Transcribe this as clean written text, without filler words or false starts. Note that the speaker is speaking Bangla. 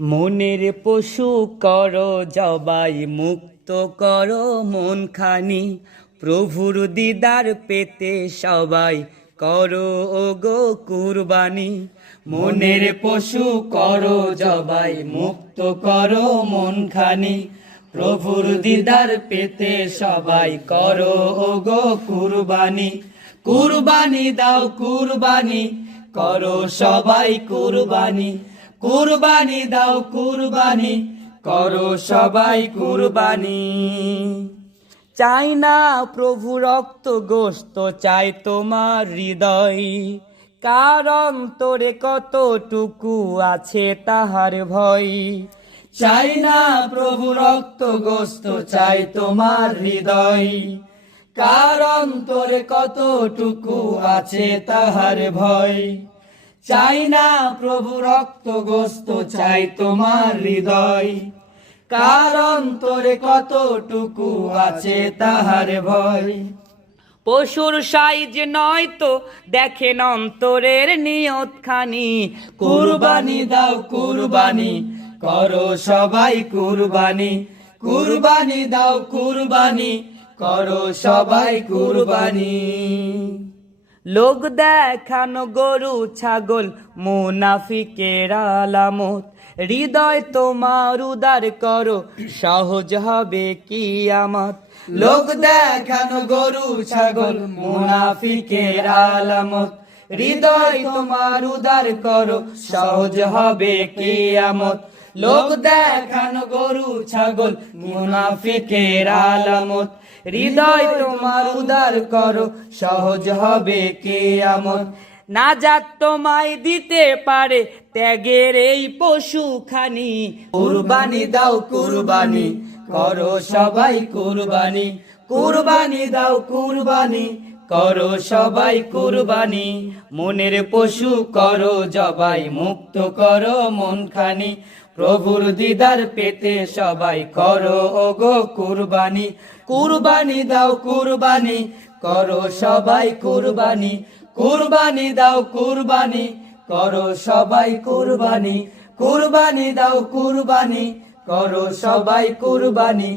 মনের পশু করো জবাই, মুক্ত করো মন খানি। প্রভুর দিদার পেতে সবাই করো ওগো কুরবানি। মনের পশু করো জবাই, মুক্ত করো মন খানি। প্রভুর দিদার পেতে সবাই করো ওগো কুরবানি। কুরবানি দাও কুরবানি, করো সবাই কুরবানি। কুরবানি দাও কুরবানি, করো সবাই কুরবানি। চাই না প্রভু রক্ত গোস্ত, চাই তোমার হৃদয়। কারণ তোরে কতটুকু আছে তাহার ভয়। চাই না প্রভু রক্ত গোস্ত, চাই তোমার হৃদয়। কারণ তোরে কতটুকু আছে তাহার ভয়। চাই না প্রভু রক্ত গোস্ত, চাই তোমার হৃদয়। কারণ তোরে কতটুকু আছে তাহার ভয়। পশুর সাইজ নয় তো দেখেন অন্তরের নিয়ত খানি। কুরবানি দাও কুরবানি, করো সবাই কুরবানি। কুরবানি দাও কুরবানি, করো সবাই কুরবানি। লোক দেখানো গরু ছাগল মুনাফিকের আলামত। হৃদয় তোমার উদার করো, সহজ হবে কিয়ামত। লোক দেখানো গরু ছাগল মুনাফিকের আলামত। হৃদয় তোমার উদার করো, সহজ হবে কিয়ামত। লোক দেখানো গরু ছাগল মুনাফিকের আলামত। হৃদয় তোমার উদার করো, সহজ হবে কিয়ামত। নাজাত তোমায় দিতে পারে ত্যাগের এই পশু খানি। কুরবানি দাও কুরবানি, করো সবাই কুরবানি। কুরবানি দাও কুরবানি, করো সবাই কুরবানি। মনের পশু করো জবাই, মুক্ত করো মন খানি। প্রভুর দিদার পেতে সবাই করো ওগো কুরবানি। কুরবানি দাও কুরবানি, করো সবাই কুরবানি। কুরবানি দাও কুরবানি, করো সবাই কুরবানি। কুরবানি দাও কুরবানি, করো সবাই কুরবানি।